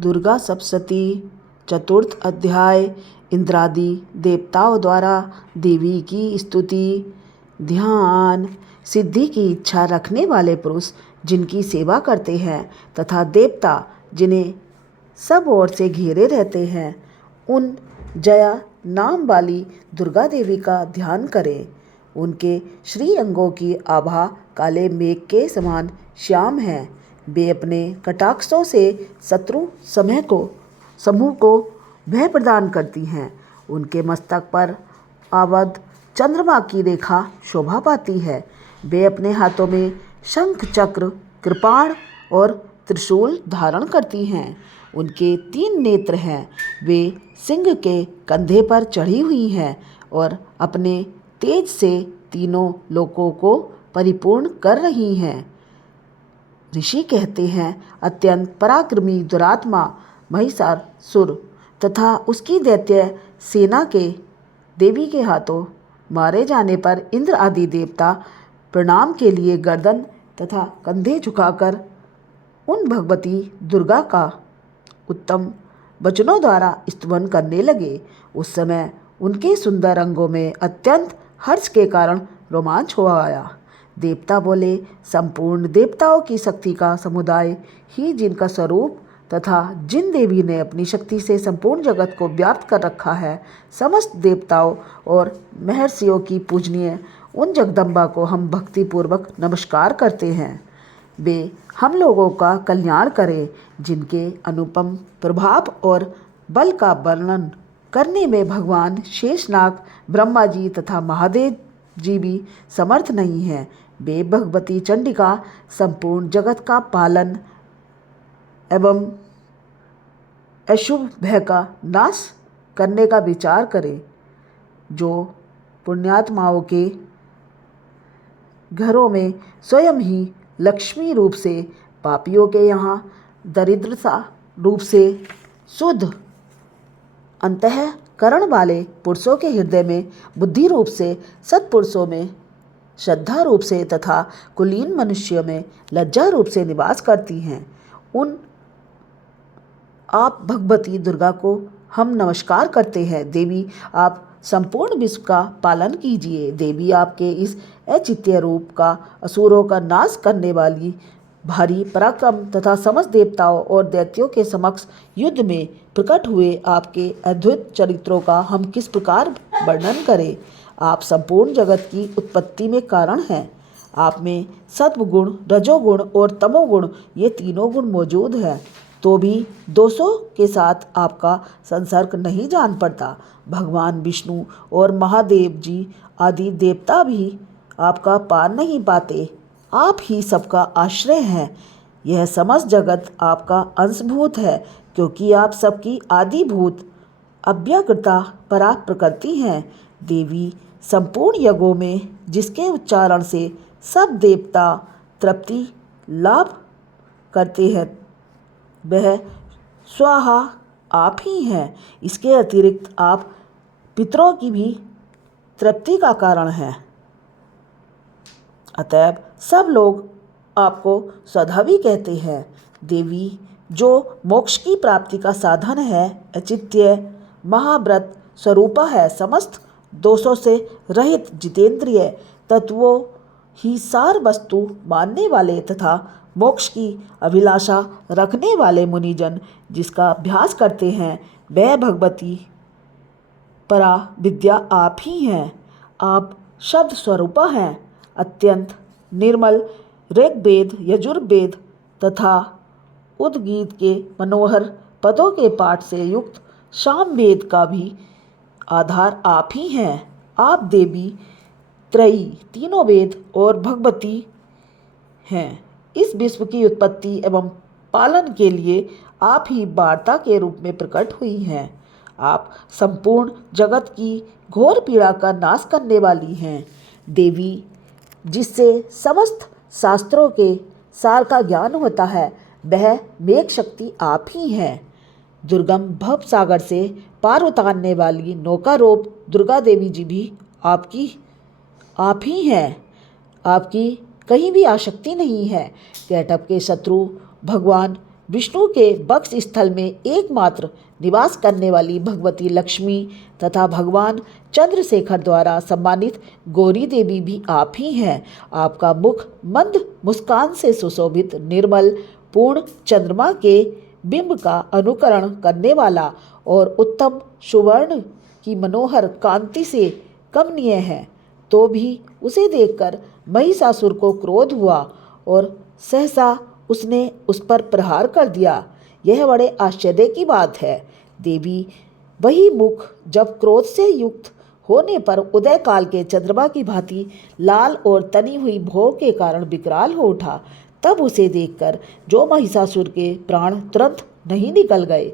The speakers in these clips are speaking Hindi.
दुर्गा सप्तशती चतुर्थ अध्याय। इंद्रादि देवताओं द्वारा देवी की स्तुति। ध्यान। सिद्धि की इच्छा रखने वाले पुरुष जिनकी सेवा करते हैं तथा देवता जिन्हें सब ओर से घेरे रहते हैं, उन जया नाम वाली दुर्गा देवी का ध्यान करें। उनके श्री अंगों की आभा काले मेघ के समान श्याम है। वे अपने कटाक्षों से शत्रु समूह को भय प्रदान करती हैं। उनके मस्तक पर आबद्ध चंद्रमा की रेखा शोभा पाती है। वे अपने हाथों में शंख चक्र कृपाण और त्रिशूल धारण करती हैं। उनके 3 नेत्र हैं। वे सिंह के कंधे पर चढ़ी हुई हैं और अपने तेज से तीनों लोकों को परिपूर्ण कर रही हैं। ऋषि कहते हैं, अत्यंत पराक्रमी दुरात्मा महिषासुर तथा उसकी दैत्य सेना के देवी के हाथों मारे जाने पर इंद्र आदि देवता प्रणाम के लिए गर्दन तथा कंधे झुकाकर उन भगवती दुर्गा का उत्तम वचनों द्वारा स्तुति करने लगे। उस समय उनके सुंदर अंगों में अत्यंत हर्ष के कारण रोमांच हो आया। देवता बोले, संपूर्ण देवताओं की शक्ति का समुदाय ही जिनका स्वरूप तथा जिन देवी ने अपनी शक्ति से संपूर्ण जगत को व्याप्त कर रखा है, समस्त देवताओं और महर्षियों की पूजनीय उन जगदम्बा को हम भक्तिपूर्वक नमस्कार करते हैं। वे हम लोगों का कल्याण करें। जिनके अनुपम प्रभाव और बल का वर्णन करने में भगवान शेषनाग, ब्रह्मा जी तथा महादेव जी भी समर्थ नहीं हैं। वे भगवती चंडिका संपूर्ण जगत का पालन एवं अशुभ भय का नाश करने का विचार करें। जो पुण्यात्माओं के घरों में स्वयं ही लक्ष्मी रूप से, पापियों के यहाँ दरिद्रता रूप से, शुद्ध अंतःकरण वाले पुरुषों के हृदय में बुद्धि रूप से, सत्पुरुषों में श्रद्धा रूप से तथा कुलीन मनुष्यों में लज्जा रूप से निवास करती हैं, उन आप भगवती दुर्गा को हम नमस्कार करते हैं। देवी, आप संपूर्ण विश्व का पालन कीजिए। देवी, आपके इस अचिंत्य रूप का असुरों का नाश करने वाली भारी पराक्रम तथा समस्त देवताओं और दैत्यों के समक्ष युद्ध में प्रकट हुए आपके अद्भुत चरित्रों का हम किस प्रकार वर्णन करें। आप संपूर्ण जगत की उत्पत्ति में कारण हैं। आप में सत्वगुण, रजोगुण और तमोगुण, ये तीनों गुण मौजूद हैं, तो भी दोषों के साथ आपका संसर्ग नहीं जान पड़ता। भगवान विष्णु और महादेव जी आदि देवता भी आपका पार नहीं पाते। आप ही सबका आश्रय हैं। यह समस्त जगत आपका अंशभूत है, क्योंकि आप सबकी आदिभूत अव्यकृता परा प्रकृति हैं। देवी, संपूर्ण यज्ञों में जिसके उच्चारण से सब देवता तृप्ति लाभ करते हैं, वह स्वाहा आप ही हैं। इसके अतिरिक्त आप पितरों की भी तृप्ति का कारण हैं। अतएव सब लोग आपको स्वधावी कहते हैं। देवी, जो मोक्ष की प्राप्ति का साधन है, अचिंत्य महाव्रत स्वरूपा है, समस्त दोषों से रहित जितेंद्रिय तत्वों ही सार वस्तु मानने वाले तथा मोक्ष की अभिलाषा रखने वाले मुनिजन जिसका अभ्यास करते हैं, वह भगवती परा विद्या आप ही हैं। आप शब्द स्वरूपा हैं। अत्यंत निर्मल ऋग्वेद, यजुर्वेद तथा उद्गीत के मनोहर पदों के पाठ से युक्त सामवेद का भी आधार आप ही हैं। आप देवी त्रयी, तीनों वेद और भगवती हैं। इस विश्व की उत्पत्ति एवं पालन के लिए आप ही वार्ता के रूप में प्रकट हुई हैं। आप संपूर्ण जगत की घोर पीड़ा का नाश करने वाली हैं। देवी, जिससे समस्त शास्त्रों के सार का ज्ञान होता है, वह मेघ शक्ति आप ही हैं। दुर्गम भव सागर से पार उतारने वाली नौकारोप दुर्गा देवी जी भी आप ही हैं। आपकी कहीं भी आसक्ति नहीं है। कैटभ के शत्रु भगवान विष्णु के वक्ष स्थल में एकमात्र निवास करने वाली भगवती लक्ष्मी तथा भगवान चंद्रशेखर द्वारा सम्मानित गौरी देवी भी आप ही हैं। आपका मुख मंद मुस्कान से सुशोभित निर्मल पूर्ण चंद्रमा के बिंब का अनुकरण करने वाला और उत्तम सुवर्ण की मनोहर कांति से कमनीय है। तो भी उसे देखकर महिषासुर को क्रोध हुआ और सहसा उसने उस पर प्रहार कर दिया। यह बड़े आश्चर्य की बात है। देवी वही मुख जब क्रोध से युक्त होने पर उदय काल के चंद्रमा की भांति लाल और तनी हुई भोग के कारण विकराल हो उठा। तब उसे देखकर जो महिषासुर के प्राण तुरंत नहीं निकल गए,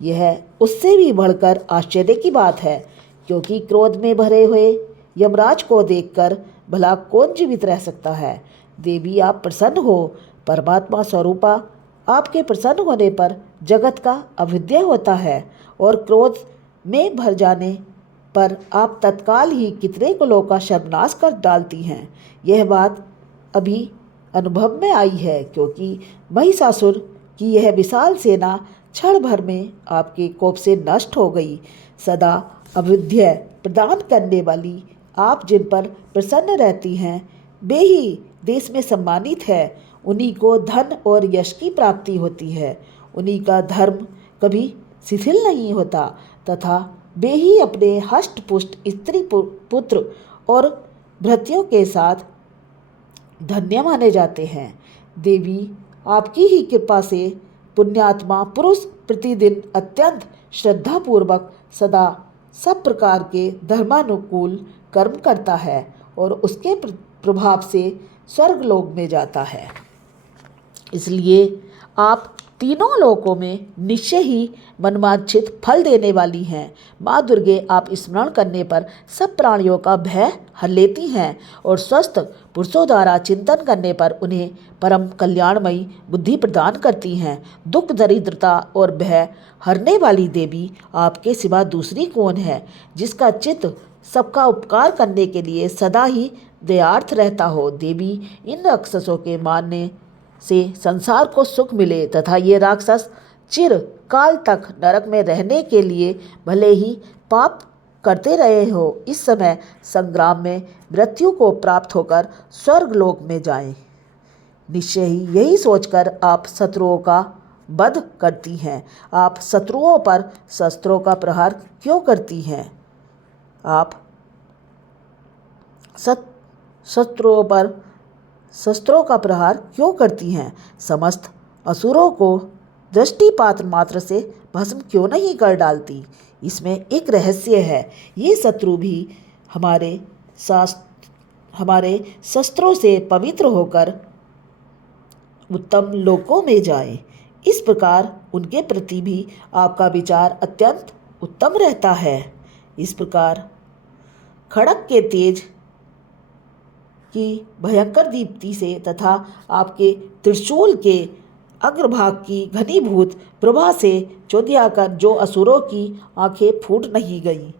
यह उससे भी बढ़कर आश्चर्य की बात है, क्योंकि क्रोध में भरे हुए यमराज को देखकर भला कौन जीवित रह सकता है। देवी आप प्रसन्न हो। परमात्मा स्वरूपा आपके प्रसन्न होने पर जगत का अभ्युदय होता है और क्रोध में भर जाने पर आप तत्काल ही कितने कुलों का सर्वनाश कर डालती हैं। यह बात अभी अनुभव में आई है, क्योंकि महिषासुर की यह विशाल सेना क्षण भर में आपके कोप से नष्ट हो गई। सदा अभ्युदय प्रदान करने वाली आप जिन पर प्रसन्न रहती हैं, वे ही देश में सम्मानित है। उन्हीं को धन और यश की प्राप्ति होती है। उन्हीं का धर्म कभी शिथिल नहीं होता तथा वे ही अपने हष्ट पुष्ट स्त्री पुत्र और भृत्यों के साथ धन्य माने जाते हैं। देवी आपकी ही कृपा से पुण्यात्मा पुरुष प्रतिदिन अत्यंत श्रद्धापूर्वक सदा सब प्रकार के धर्मानुकूल कर्म करता है और उसके प्रभाव से स्वर्गलोक में जाता है। इसलिए आप तीनों लोकों में निश्चय ही मनवांछित फल देने वाली हैं। माँ दुर्गे आप स्मरण करने पर सब प्राणियों का भय हर लेती हैं और स्वस्थ पुरुषों द्वारा चिंतन करने पर उन्हें परम कल्याणमयी बुद्धि प्रदान करती हैं। दुख दरिद्रता और भय हरने वाली देवी आपके सिवा दूसरी कौन है, जिसका चित्त सबका उपकार करने के लिए सदा ही दयार्थ रहता हो। देवी इन राक्षसों के मारने से संसार को सुख मिले तथा ये राक्षस चिर काल तक नरक में रहने के लिए भले ही पाप करते रहे हो, इस समय संग्राम में मृत्यु को प्राप्त होकर स्वर्गलोक में जाएं। निश्चय ही यही सोचकर आप शत्रुओं का वध करती हैं। आप शत्रुओं पर शस्त्रों का प्रहार क्यों करती हैं? आप शत्रुओं पर शस्त्रों का प्रहार क्यों करती हैं? समस्त असुरों को दृष्टिपात मात्र से भस्म क्यों नहीं कर डालती? इसमें एक रहस्य है। ये शत्रु भी हमारे शस्त्रों से पवित्र होकर उत्तम लोकों में जाएं। इस प्रकार उनके प्रति भी आपका विचार अत्यंत उत्तम रहता है। इस प्रकार खड़ग के तेज की भयंकर दीप्ति से तथा आपके त्रिशूल के अग्रभाग की घनीभूत प्रभा से चौंधियाकर जो असुरों की आंखें फूट नहीं गईं,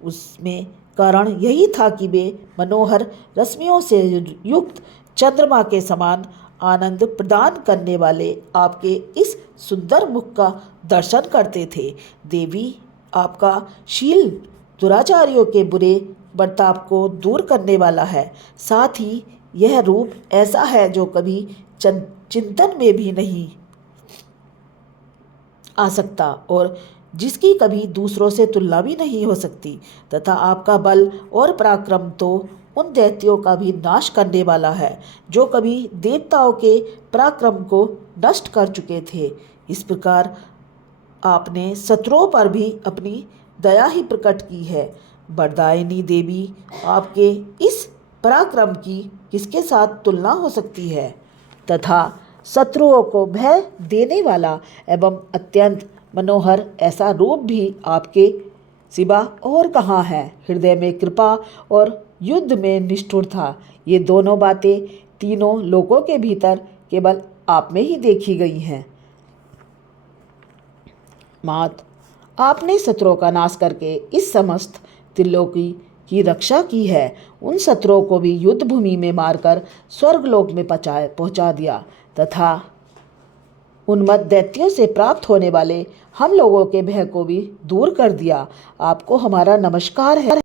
उसमें कारण यही था कि वे मनोहर रश्मियों से युक्त चंद्रमा के समान आनंद प्रदान करने वाले आपके इस सुंदर मुख का दर्शन करते थे। देवी आपका शील दुराचारियों के बुरे बर्ताव को दूर करने वाला है। साथ ही यह रूप ऐसा है जो कभी चिंतन में भी नहीं आ सकता और जिसकी कभी दूसरों से तुलना भी नहीं हो सकती, तथा आपका बल और पराक्रम तो उन दैत्यों का भी नाश करने वाला है जो कभी देवताओं के पराक्रम को नष्ट कर चुके थे। इस प्रकार आपने शत्रुओं पर भी अपनी दया ही प्रकट की है। वरदायिनी देवी आपके इस पराक्रम की किसके साथ तुलना हो सकती है? तथा शत्रुओं को भय देने वाला एवं अत्यंत मनोहर ऐसा रूप भी आपके सिवा और कहाँ है? हृदय में कृपा और युद्ध में निष्ठुरता, ये दोनों बातें तीनों लोकों के भीतर केवल आप में ही देखी गई हैं। मात, आपने शत्रुओं का नाश करके इस समस्त त्रिलोकी की रक्षा की है। उन शत्रुओं को भी युद्ध भूमि में मारकर स्वर्गलोक में पहुंचा दिया तथा उन्मत्त दैत्यों से प्राप्त होने वाले हम लोगों के भय को भी दूर कर दिया। आपको हमारा नमस्कार है।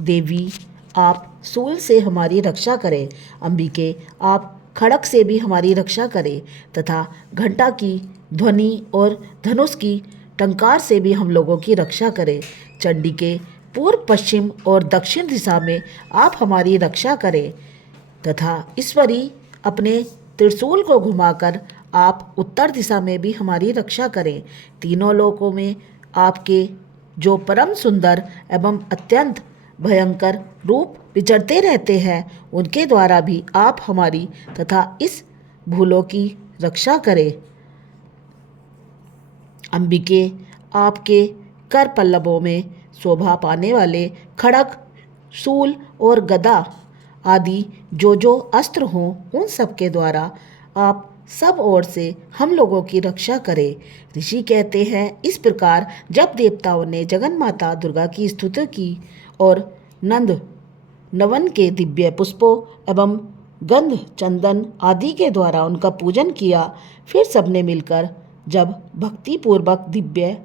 देवी, आप सूल से हमारी रक्षा करें। अंबिके, आप खड़क से भी हमारी रक्षा करें तथा घंटा की ध्वनि और धनुष की टंकार से भी हम लोगों की रक्षा करें। चंडिके, पूर्व, पश्चिम और दक्षिण दिशा में आप हमारी रक्षा करें तथा ईश्वरी, अपने त्रिशूल को घुमाकर आप उत्तर दिशा में भी हमारी रक्षा करें। तीनों लोकों में आपके जो परम सुंदर एवं अत्यंत भयंकर रूप विचरते रहते हैं, उनके द्वारा भी आप हमारी तथा इस भूलों की रक्षा करें। अंबिके, आपके कर पल्लवों में शोभा पाने वाले खड़ग, शूल और गदा आदि जो अस्त्र हों, उन सब के द्वारा आप सब ओर से हम लोगों की रक्षा करें। ऋषि कहते हैं, इस प्रकार जब देवताओं ने जगन माता दुर्गा की स्तुति की और नंद नवन के दिव्य पुष्पों एवं गंध, चंदन आदि के द्वारा उनका पूजन किया, फिर सबने मिलकर जब भक्ति पूर्वक दिव्य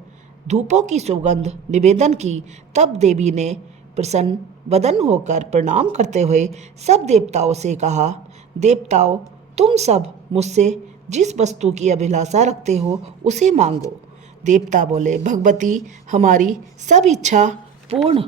धूपों की सुगंध निवेदन की, तब देवी ने प्रसन्न वदन होकर प्रणाम करते हुए सब देवताओं से कहा, देवताओं, तुम सब मुझसे जिस वस्तु की अभिलाषा रखते हो उसे मांगो। देवता बोले, भगवती, हमारी सब इच्छा पूर्ण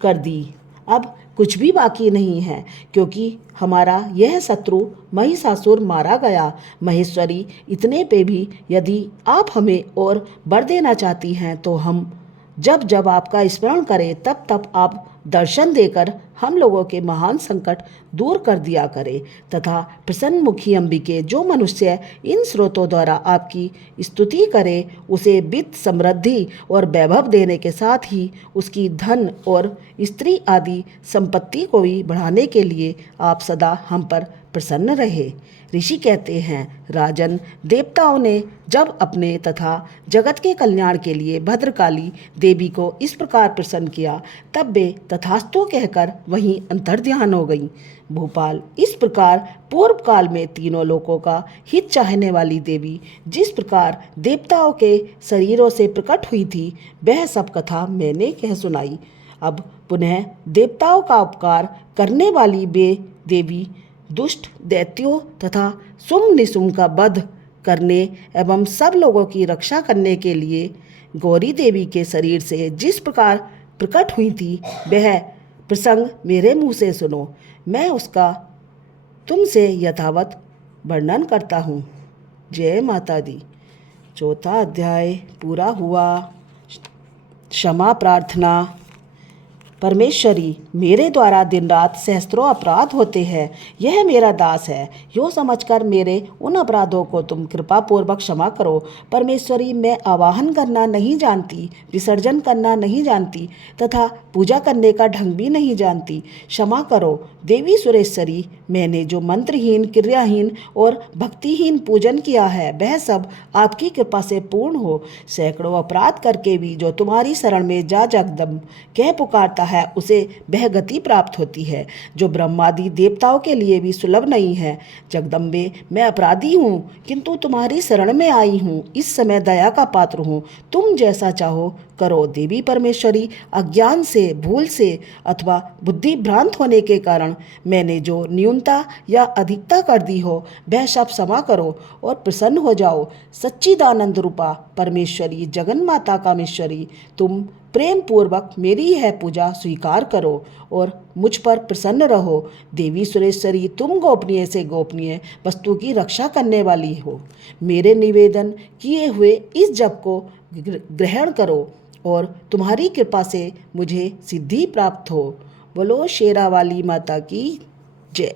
कर दी, अब कुछ भी बाकी नहीं है, क्योंकि हमारा यह शत्रु महिषासुर मारा गया। महेश्वरी, इतने पे भी यदि आप हमें और वर देना चाहती हैं तो हम जब जब आपका स्मरण करें तब तब आप दर्शन देकर हम लोगों के महान संकट दूर कर दिया करें तथा प्रसन्न मुखी अंबिके, जो मनुष्य इन स्रोतों द्वारा आपकी स्तुति करे, उसे वित्त, समृद्धि और वैभव देने के साथ ही उसकी धन और स्त्री आदि संपत्ति को भी बढ़ाने के लिए आप सदा हम पर प्रसन्न रहे। ऋषि कहते हैं, राजन, देवताओं ने जब अपने तथा जगत के कल्याण के लिए भद्रकाली देवी को इस प्रकार प्रसन्न किया, तब वे तथास्तु कहकर वहीं अंतर्ध्यान हो गईं। भोपाल, इस प्रकार पूर्व काल में तीनों लोकों का हित चाहने वाली देवी जिस प्रकार देवताओं के शरीरों से प्रकट हुई थी, वह सब कथा मैंने कह सुनाई। अब पुनः देवताओं का उपकार करने वाली वे देवी दुष्ट दैत्यों तथा सुम निसुम का वध करने एवं सब लोगों की रक्षा करने के लिए गौरी देवी के शरीर से जिस प्रकार प्रकट हुई थी, वह प्रसंग मेरे मुँह से सुनो। मैं उसका तुमसे यथावत वर्णन करता हूँ। जय माता दी। चौथा अध्याय पूरा हुआ। क्षमा प्रार्थना। परमेश्वरी, मेरे द्वारा दिन रात सहस्त्रों अपराध होते हैं, यह मेरा दास है, यो समझकर मेरे उन अपराधों को तुम कृपा पूर्वक क्षमा करो। परमेश्वरी, मैं आवाहन करना नहीं जानती, विसर्जन करना नहीं जानती तथा पूजा करने का ढंग भी नहीं जानती, क्षमा करो। देवी सुरेश्वरी, मैंने जो मंत्रहीन, क्रियाहीन और भक्तिहीन पूजन किया है, वह सब आपकी कृपा से पूर्ण हो। सैकड़ों अपराध करके भी जो तुम्हारी शरण में जा जगदम कह पुकारता है, उसे वह गति प्राप्त होती है जो ब्रह्मादि देवताओं के लिए भी सुलभ नहीं है। जगदम्बे, मैं अपराधी हूँ, किंतु तुम्हारी शरण में आई हूँ, इस समय दया का पात्र हूँ, तुम जैसा चाहो करो। देवी परमेश्वरी, अज्ञान से, भूल से अथवा बुद्धि भ्रांत होने के कारण मैंने जो न्यूनता या अधिकता कर दी हो, वह सब क्षमा करो और प्रसन्न हो जाओ। सच्चिदानंद रूपा परमेश्वरी, जगन माता कामेश्वरी, तुम प्रेम पूर्वक मेरी यह पूजा स्वीकार करो और मुझ पर प्रसन्न रहो। देवी सुरेश्वरी, तुम गोपनीय से गोपनीय वस्तु की रक्षा करने वाली हो। मेरे निवेदन किए हुए इस जप को ग्रहण करो और तुम्हारी कृपा से मुझे सिद्धि प्राप्त हो। बोलो शेरा वाली माता की जय।